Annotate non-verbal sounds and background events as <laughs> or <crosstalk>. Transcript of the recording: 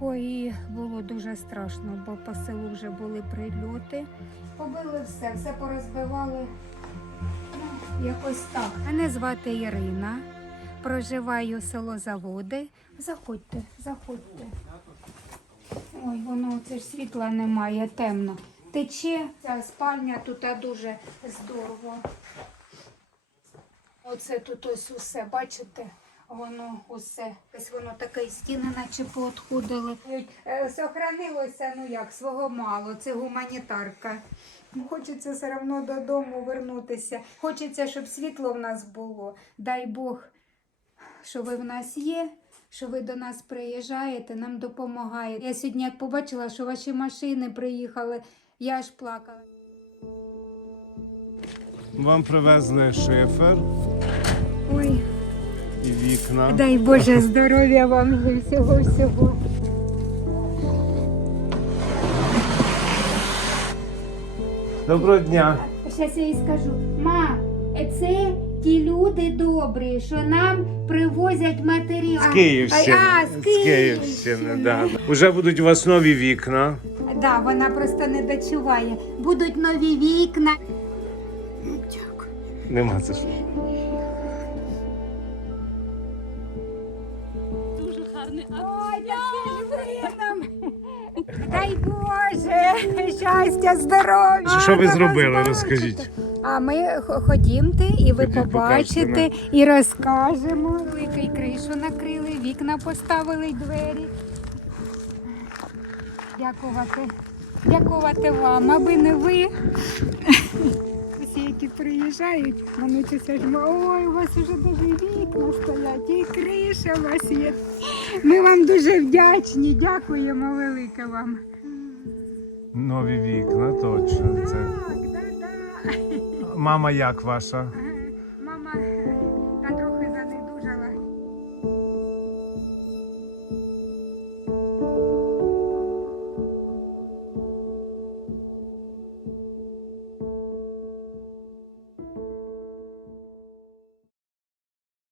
Ой, було дуже страшно, бо по селу вже були прильоти. Побили все, все порозбивали. Якось так. Мене звати Ірина. Проживаю село Заводи. Заходьте, заходьте. Ой, воно це ж світла немає, темно. Тече ця спальня тут дуже здорово. Оце тут ось усе, бачите? Воно усе. Ось воно таке стіни, наче поотходили. Е, Сохранилося, ну як, свого мало. Це гуманітарка. Ну, Хочеться все одно додому вернутися. Хочеться, щоб світло в нас було. Дай Бог, що ви в нас є, що ви до нас приїжджаєте, нам допомагаєте. Я сьогодні, як побачила, що ваші машини приїхали, я аж плакала. Вам привезли шифер Ой, і вікна. дай Боже здоров'я вам і всього всього. Доброго дня. Зараз я їй скажу, ма, це ті люди добрі, що нам привозять матеріал. З Київщини. А, з Київщини. да. Уже будуть у вас нові вікна. Да, вона просто не дочуває. Будуть нові вікна. Дякую. Нема за що. Гарний Ой, таке нам. <laughs> Дай Боже, щастя, здоров'я. Що ви зробили, розкажіть. А ми ходімте і ви Ходіть, побачите покажете і розкажемо. Великий кришу накрили, вікна поставили й двері. Дякувати. Дякувати вам, аби не ви. <laughs> Всі, які приїжджають, вони ж ой, у вас вже навіть вікна стоять, і криша у вас є. Ми вам дуже вдячні, дякуємо велике вам. Нові вікна, точно. Це. Так, да, да. Мама як ваша?